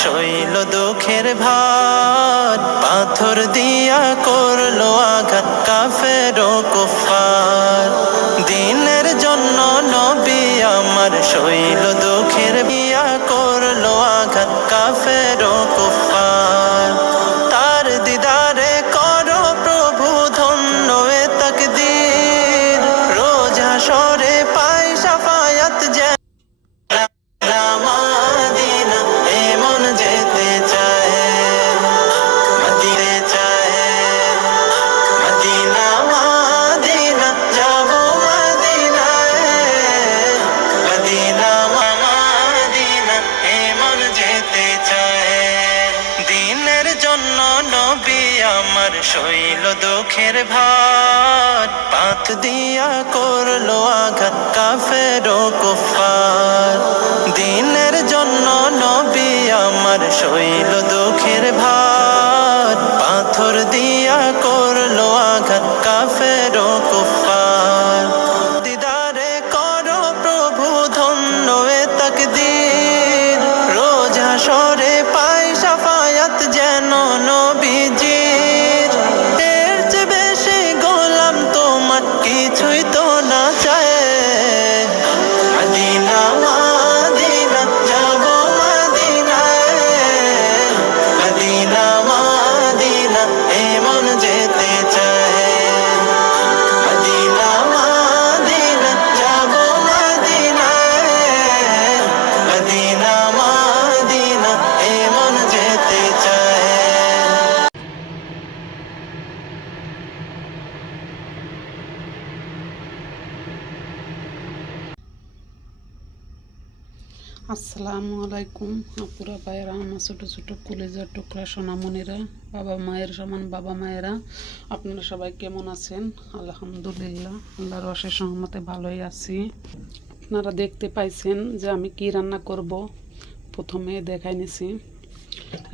শৈল দুঃখের ভার, পাথর দিয়া করলো আঘাত কাফের ও কুফার। দিনের জন্য নবী আমার শৈল দুঃখের বিয়া করলো আঘাত কাফের ও কুফার। তার দিদারে করো প্রভু ধন্য এ তাকদীর, রোজ হাশরে পাই শাফায়াত যেন মদিনা। এমন যেতে চায় মদিনে চায় মদিনা, মদিনা যাব মদিনায় মদিনা, মদিনা এমন যেতে চায়। দিনের জন্য নবী আমার শৈল দুঃখের ভার, পাথ দিয়া করলো আঘাত কাফের ও কুফার। দিনের জন্য নবী আমার শৈল দুঃখের ভার, পাথর দিয়া করলো আঘাত কাফের ও কুফার। দিদারে করো প্রভু ধন্য এ তাকদীর, রোজ হাশরে পাই শাফায়াত যেন নবীজির। এর চেয়ে বেশি গোলাম তোমার কিছুই তো না চায়। মদিনা, মদিনা যাব মদিনায় মদিনা, মদিনা এমন যেতে চায় মদিনা, মদিনা যাব মদিনায় মদিনা, মদিনা এমন যেতে চায়। আসসালামু আলাইকুম আপুরা ভাইয়েরা, আমার ছোটো ছোটো কলেজার টুকরা সোনামণিরা, বাবা মায়ের সমান বাবা মায়েরা, আপনারা সবাই কেমন আছেন? আলহামদুলিল্লাহ, আল্লাহর অশেষ রহমতে ভালোই আছি। আপনারা দেখতে পাইছেন যে আমি কি রান্না করব, প্রথমে দেখাই নিছি।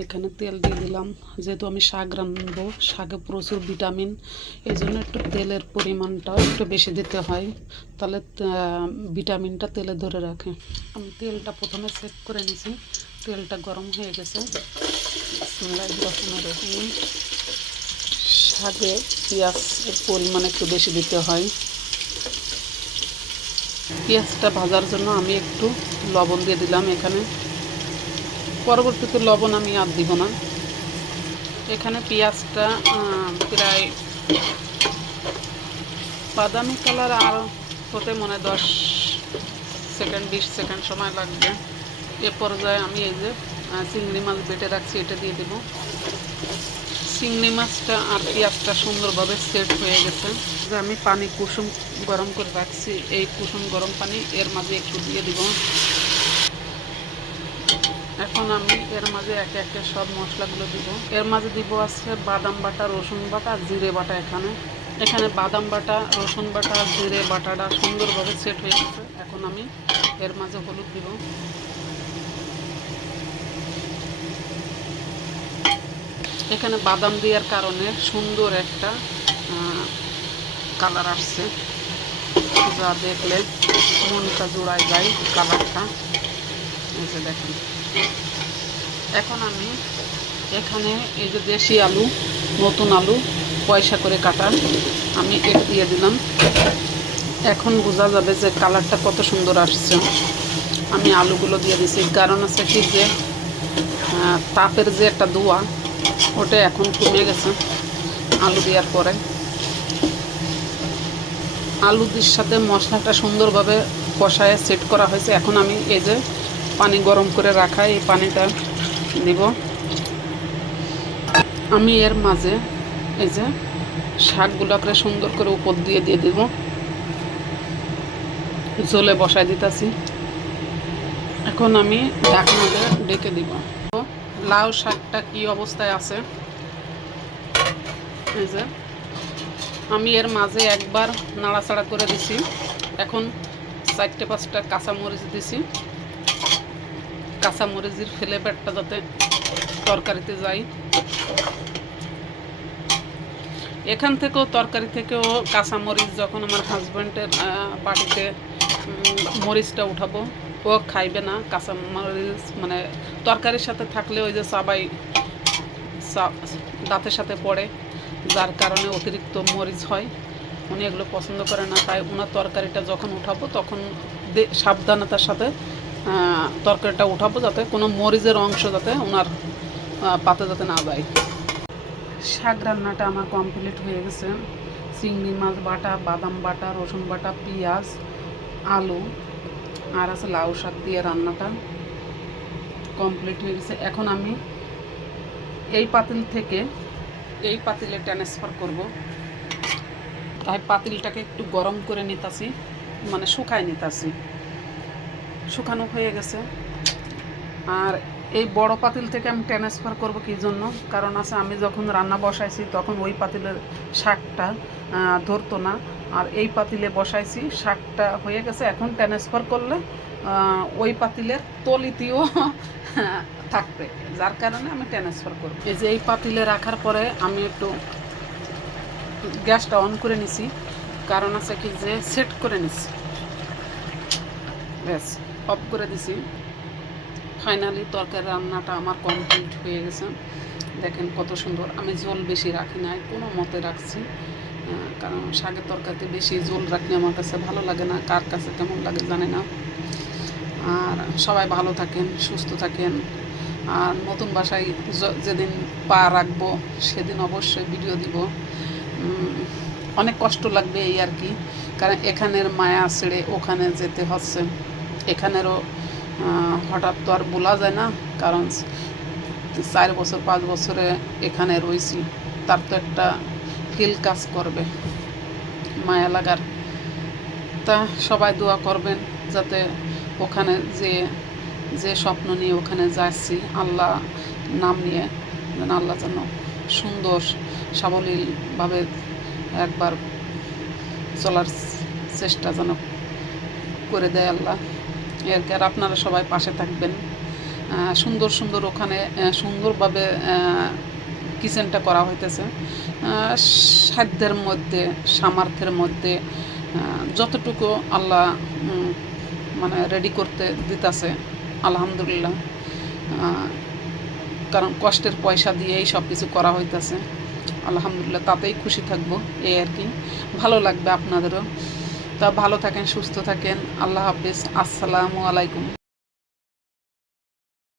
এখানে তেল দিয়ে দিলাম, যেহেতু আমি শাক রাঁধবো, শাকে প্রচুর ভিটামিন, এই জন্য একটু তেলের পরিমাণটা একটু বেশি দিতে হয়, তাহলে ভিটামিনটা তেলে ধরে রাখে। আমি তেলটা প্রথমে চেক করে নিয়েছি, তেলটা গরম হয়ে গেছে। বিসমিল্লাহির রহমানির রহিম। শাকে পেঁয়াজের পরিমাণ একটু বেশি দিতে হয়। পেঁয়াজটা ভাজার জন্য আমি একটু লবণ দিয়ে দিলাম এখানে, পরবর্তীতে লবণ আমি আর দিব না। এখানে পেঁয়াজটা প্রায় বাদামি কালার আর হতে মনে 10 সেকেন্ড 20 সেকেন্ড সময় লাগবে। এ পর্যায়ে আমি এই যে চিংড়ি মাছ বেটে রাখছি এটা দিয়ে দেব। চিংড়ি মাছটা আর পেঁয়াজটা সুন্দরভাবে সেট হয়ে গেছে। যে আমি পানি কুসুম গরম করে রাখছি, এই কুসুম গরম পানি এর মাঝে একটু দিয়ে দিব। এখন আমি এর মাঝে একে একে সব মশলাগুলো দিব। এর মাঝে দিব আছে বাদাম বাটা, রসুন বাটা, জিরে বাটা। এখানে বাদাম বাটা, রসুন বাটা, জিরে বাটাটা সুন্দরভাবে সেট হয়ে গেছে। এখন আমি এর মাঝে হলুদ দিব। এখানে বাদাম দেওয়ার কারণে সুন্দর একটা কালার আসছে, যা দেখলে মনটা জোড়ায় যায় কালারটা। এই যে দেখেন। এখন আমি এখানে এই যে দেশি আলু, নতুন আলু পয়সা করে কাটা, আমি এটা দিয়ে দিলাম। এখন বোঝা যাবে যে কালারটা কত সুন্দর আসছে। আমি আলুগুলো দিয়ে দিছি, কারণ আছে কি যে তাপের যে একটা ধোঁয়া, ওটা এখন কমে গেছে আলু দেওয়ার পরে। আলুর সাথে মশলাটা সুন্দরভাবে কষায় সেট করা হয়েছে। এখন আমি এই যে পানি গরম করে রাখা, এই পানিটা দিব। আমি এর মাঝে এই যে শাকগুলোকে সুন্দর করে উপর দিয়ে দেব। ঝোলে বসায় দিতেছি। এখন আমি ঢাকনা দিয়ে ডেকে দিব। লাউ শাকটা কি অবস্থায় আছে, এই যে আমি এর মাঝে একবার নাড়াচাড়া করে দিছি। এখন 4-5টা কাঁচামরিচ দিছি। কাঁচামরিচের ফ্লেভারটা যাতে তরকারিতে যায়। এখান থেকেও তরকারি থেকেও কাঁচামরিচ, যখন আমার হাজব্যান্ডের বাড়িতে মরিচটা উঠাবো ও খাইবে না কাঁচা মরিচ, মানে তরকারির সাথে থাকলে ওই যে সবাই দাঁতের সাথে পড়ে, যার কারণে অতিরিক্ত মরিচ হয়। উনি এগুলো পছন্দ করে না, তাই ওনার তরকারিটা যখন উঠাবো তখন সাবধানতার সাথে তরকারিটা উঠাবো, যাতে কোনো মরিচের অংশ যাতে ওনার পাতে যাতে না যায়। শাক রান্নাটা আমার কমপ্লিট হয়ে গেছে। চিংড়ি মাছ বাটা, বাদাম বাটা, রসুন বাটা, পেঁয়াজ, আলু আর আছে লাউ শাক দিয়ে রান্নাটা কমপ্লিট হয়ে গেছে। এখন আমি এই পাতিল থেকে এই পাতিলে ট্রান্সফার করব। তাই পাতিলটাকে একটু গরম করে নিতাছি, মানে শুকায় নিতাছি। শুকানো হয়ে গেছে। আর এই বড় পাতিল থেকে আমি ট্রান্সফার করব কী জন্য, কারণ আছে আমি যখন রান্না বসাইছি তখন ওই পাতিলের শাকটা ধরতো না, আর এই পাতিলে বসাইছি শাকটা হয়ে গেছে। এখন ট্রান্সফার করলে ওই পাতিলের তলিতেও থাকবে, যার কারণে আমি ট্রান্সফার করব। এই যে এই পাতিলে রাখার পরে আমি একটু গ্যাসটা অন করে নিছি, কারণ আছে কি যে সেট করে নিছি, ব্যাস অফ করে দিছি। ফাইনালি তরকারি রান্নাটা আমার কমপ্লিট হয়ে গেছে। দেখেন কত সুন্দর। আমি ঝোল বেশি রাখি নাই, কোনো মতে রাখছি, কারণ শাকের তরকারিতে বেশি ঝোল রাখলে আমার কাছে ভালো লাগে না, কার কাছে কেমন লাগে জানি না। আর সবাই ভালো থাকেন, সুস্থ থাকেন। আর নতুন বাসায় যেদিন পা রাখবো সেদিন অবশ্যই ভিডিও দিব। অনেক কষ্ট লাগবে এই আর কি, কারণ এখানের মায়া ছেড়ে ওখানে যেতে হচ্ছে। এখানেরও হঠাৎ তো আর বলা যায় না, কারণ 4 বছর 5 বছরে এখানে রয়েছি, তার তো একটা ফিল কাজ করবে মায়া লাগার। তা সবাই দোয়া করবেন যাতে ওখানে যে স্বপ্ন নিয়ে ওখানে যাচ্ছি, আল্লাহ নাম নিয়ে, যেন আল্লাহ যেন সুন্দর সাবলীলভাবে একবার চলার চেষ্টা যেন করে দেয় আল্লাহ। আর আপনারা সবাই পাশে থাকবেন। সুন্দর সুন্দর ওখানে সুন্দরভাবে কিচেনটা করা হইতেছে, সাধ্যের মধ্যে, সামর্থ্যের মধ্যে যতটুকু আল্লাহ মানে রেডি করতে দিতেছে, আলহামদুলিল্লাহ। কারণ কষ্টের পয়সা দিয়েই সব কিছু করা হইতেছে, আলহামদুলিল্লাহ, তাতেই খুশি থাকবো এই আর কি। ভালো লাগবে আপনাদেরও। তা ভালো থাকেন, সুস্থ থাকেন। আল্লাহ হাফিজ, আসসালামু আলাইকুম।